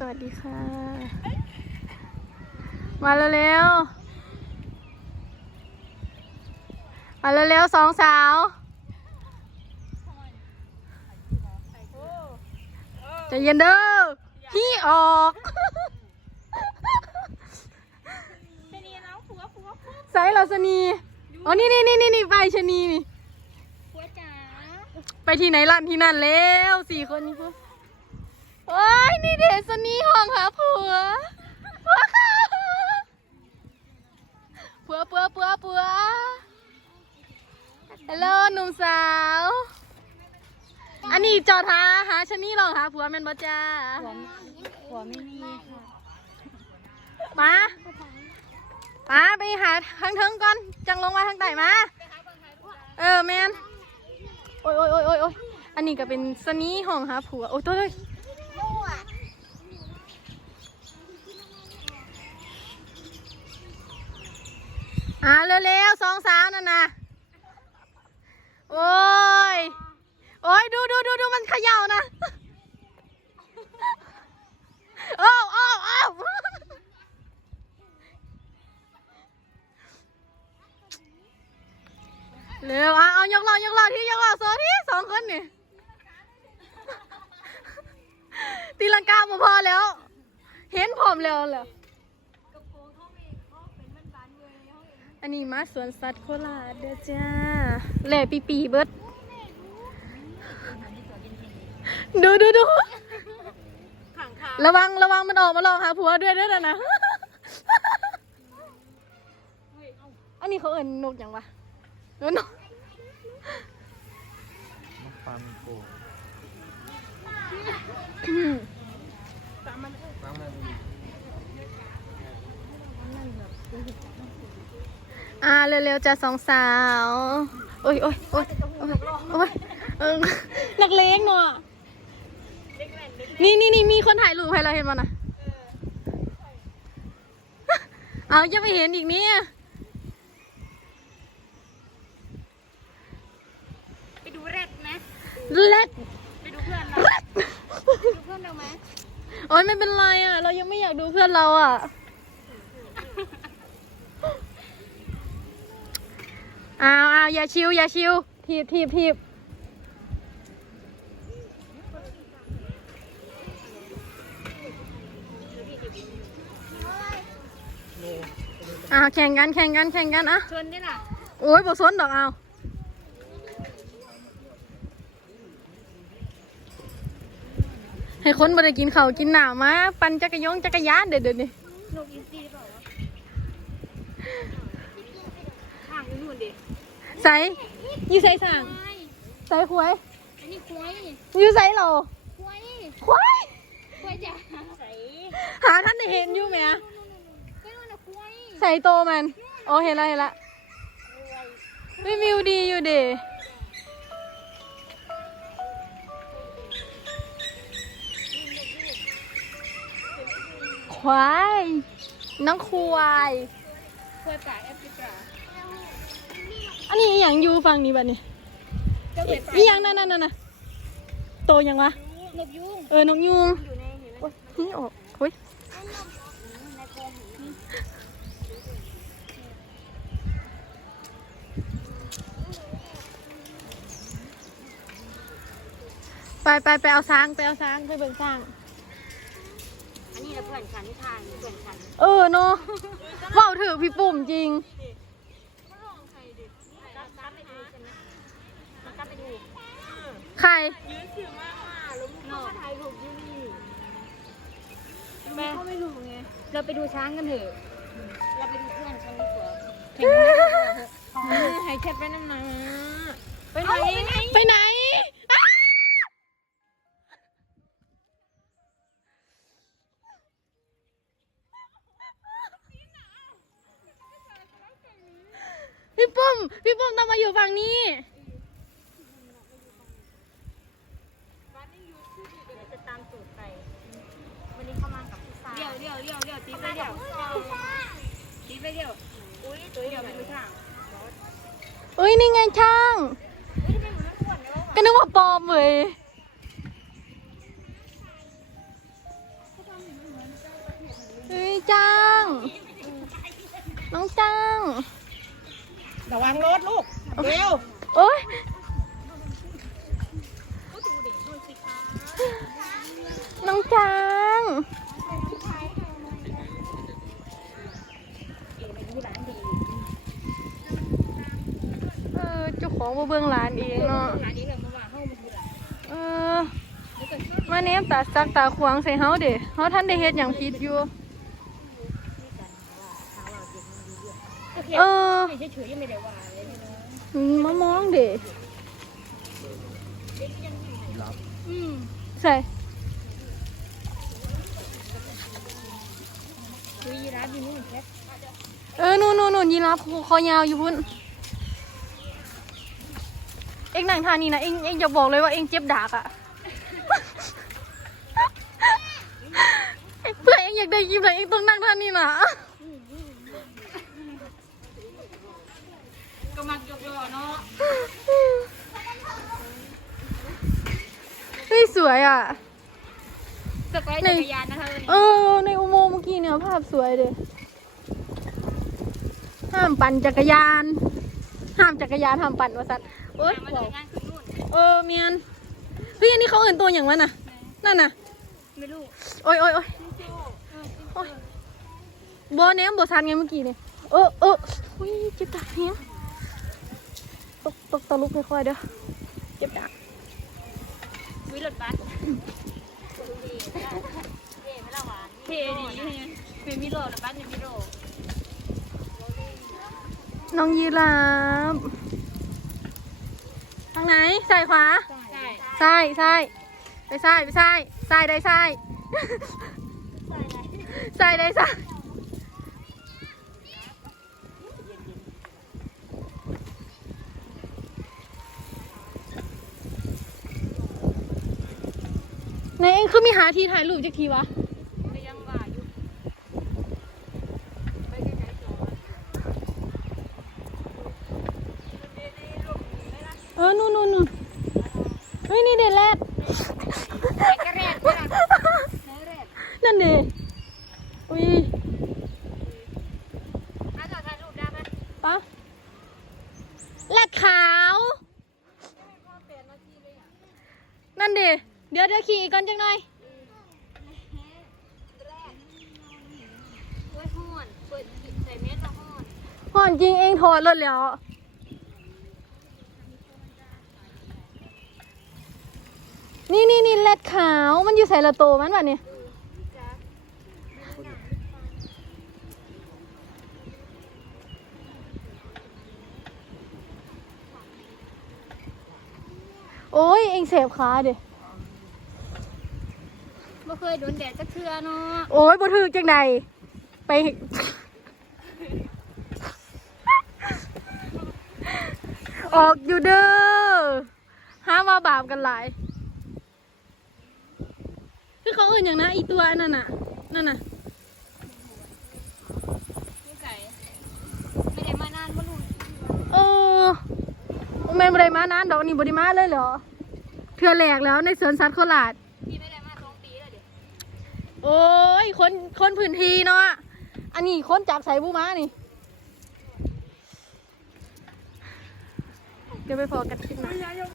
สวัสดีค่ะ มาเร็วๆมาเร็วๆสองสาวใจะเย็นเด้อพี่ออกชนีน้องผัวผัวผัวใส่เราสนีอ๋อนี่นี่นี่นี่นี่ไปชะนีนี่ผัวจ๋าไปที่ไหนลั่นที่นั่นแล้วสี่คนนี้พวก โอ้ยนี่เดสนีห้องหาผัวผัวค่ะผัวผัวผัวผัวฮัลโหลหนุ่มสาว อันนี้จอดหาหาชะนีหรอหาผัวแมนบ่จ้าผัวไม่มีค่ะมามาไปหาทางเทิงก่อน จังลงมาทางใต้มา เออแมนโอ้ยโอ้ยโอ้ยโอ้ยอันนี้ก็เป็นสนีห้องหาผัว โอ้ยตัวเลย อ่าเร็วๆสองสาวนั่นนะโอ้ย โอ้ยดูดูดูดูมันเขย่านะโอ้โอ้โอ้เร็วอะเอายกหลอยกหลอที่ยกหลอโซที่สองคนนี่ตีลังกาบ่พอแล้ว เห็นผมแล้วเหรอ อันนี้มาสวนสัตว์โคราชเด้อจ้าแหล่ปีปีเบิดดูดูดูระวังระวังมันออกมาลองหาผัวด้วยด้วยนะอันนี้เขาเอินนกอย่างวะเอินนกน้ำปลามันโกตามมาดู อ่า เร็วๆจะสองสาว โอ้ยโอ้ยโอ้ยโอ้ยโอ้ยเออนักเลงเนาะนี่นี่นี่มีคนถ่ายรูปให้เราเห็นมั้นะเอาจะไปเห็นอีกเนี่ยไปดูเร็ดนะเล็ดไปดูเพื่อนเราไปดูเพื่อนเราไหมโอ้ยไม่เป็นไรอะ เรายังไม่อยากดูเพื่อนเราอะ อ้าวอ้าวอย่าชิวอย่าชิวทีบทีบทีบอ่าแข่งกันแข่งกันแข่งกันอะชนได้ล่ะโอ้ยบอสนดอกเอาให้คนบ่ได้กินข้าวกินหนาวมา ปั่นจักรยงจักรยานเดี๋ยวเดี๋ยวนี้นกอินทรีหรือเปล่าวะ ข้างอยู่นู่นดิใส่อยู่ใส่สั่งควายใส่หวยอันนี้ควายอยู่ใส่เหรอควายควายควายจ๋าใส่หาท่านได้เห็นอยู่ไหมอะก็นู่นน่ะควายใส่โตมัน โอ้เห็นละเห็นละวิวิวดีอยู่เดควาย น้องควายควายป่าแอฟริกาอันนี้อห ย่างอยู่ฟังนี้บัดนี้เจ้าเป็ดอีหยังนั่นนั่นนั่นน่ะโตยังวะนกยุงเออนกยูงอยู่ในเห็นไหมโอ้ยนี่ออกโอ้ยในกรงหินไปไปไปเอาช้างไปเอาช้างไปเบิ่งช้าง อันนี้นะเพื่อนฉันทางเพื่อนฉัน เออเนาะว่าวถือพี่ปุ่มจริง กลับไปดูกันนะกลับไปดู ใครนอกถ่ายรูปอยู่นี่แม่ก็ไม่รู้ไง เราไปดูช้างกันเถอะ เราไปดูเพื่อนฉันดีกว่าแข่งกันเถอะหายแคทไปน้ำหนาไปไหน ไปไหนอ้าพี่ปุ้ม พี่ปุ้มต้องมาอยู่ฝั่งนี้ เดี๋ยวจะตามสูตรไป วันนี้เข้ามากับพี่สาว เดี๋ยวเดี๋ยวเดี๋ยวเดี๋ยวตีไปเดี๋ยวตีไปเดี๋ยวอุ้ยตัวเดียวไปดูช่างอุ้ยนี่ไงช่างอุ้ยทำไมหนูนั่งอ้วนเลยวะก็นึกว่าปลอมเว้ยเขาทำอย่างจ้าง น้องจ้างระวังรถลูกเร็วโอ๊ยน้องจ้าง ของบ่เบื้องร้านเองเนาะร้านนี้เลยเมื่อวานเข้ามาดูร้านเออมาเนมตาซักตาขวางใส่เฮาเด้เฮาท่านได้เฮ็ดหยังผิดอยู่ เออเฉยๆยังไม่ได้ว่าเลยนะอืมามองเด้อืมใส่คุยร้านอยู่นู่นแค่เออนู่นนู่นนู่นยีราฟคอยาวอยู่พุ่น อ็งนั่งทานี่นะเอ็งเอ็งอย่าบอกเลยว่าเอ็งเจ็บดากอะเพื่อเอ็งอยากได้ยิ้มเลยเอ็งต้องนั่งท่านี่นะก็มักยกล้อเนาะเฮ้ยสวยอะสกอยจักรยานนะคะวันนี้เออ ในอุโมงค์เมื่อกี้เนี่ยภาพสวยเลยห้ามปั่นจักรยาน ห้ามจักรยานห้ามปั่นวะสัตว์ เอ้ยมาบจัอกรยานขึ้นนู่นเออเมียนเฮ้ยอันนี้เขาเอื่นตัวอย่างวะน่ะ นั่นน่ะ ไม่รู้โอ้ยโอ้ยโอ้ยโอ้ยโบเนมโบซันไงเมื่อกี้เนี่ยเออเอออุ้ยเจ็บดากเนี้ยตกตกตะลุกค่อยๆเด้อเจ็บดากวิรถบัสเท่ดีเป็นมิโรรถบัสเป็นมิโรน้องยีราฟทางไหนซ้ายขวาใช่ซ้ายซ้ายไปซ้ายไปซ้ายซ้ายได้ซ้ายซ้ายได้ซ้ายในเองคือมีหาที่ถ่ายรูปจักทีวะ ก็ยังว่าอยู่ เออ นู่นนู่นนู่นเฮ้ยนี่เด็ดแรดแต่ก็แรกก็แรกแรกนั่นเด็อุ้ยถ้าจะถ่ายรูปได้ไหมปะแรดขาว นั่นเด็เดี๋ยวเดี๋ยวขี่อีกก่อนจังหน่อยโอ้ยห่อนเปิดใส่เม็ดละห่อนห่อนจริงเองถอดรถแล้ว นี่นี่นี่แรดขาว มันอยู่ใส่ละโตมันวะเนี่ยโอ้ย เองเสพขาเด้ไม่เคยโดนแดดสักเทือเนาะโอ้ยบ่ถึกจังใดไป ออกอยู่เด้อห้ามมาบาปกันหลายคือ เขาอื่นอย่างนะอีตัวนั่นน่ะนั่นน่ะไม่ใส่ไม่ได้มานานบ่รู้เออแม่นบริมานานดอกนี่บริมาเลยเหรอเทือแหลกแล้วในสวนสัตว์โคราชพี่ไม่ได้มาสองปีแล้วเดี๋ยวโอ้ยคนคนพื้นที่เนาะอันนี้คนจากใส่บูมานี่เดี๋ยวไปพอกันคลิปหนะ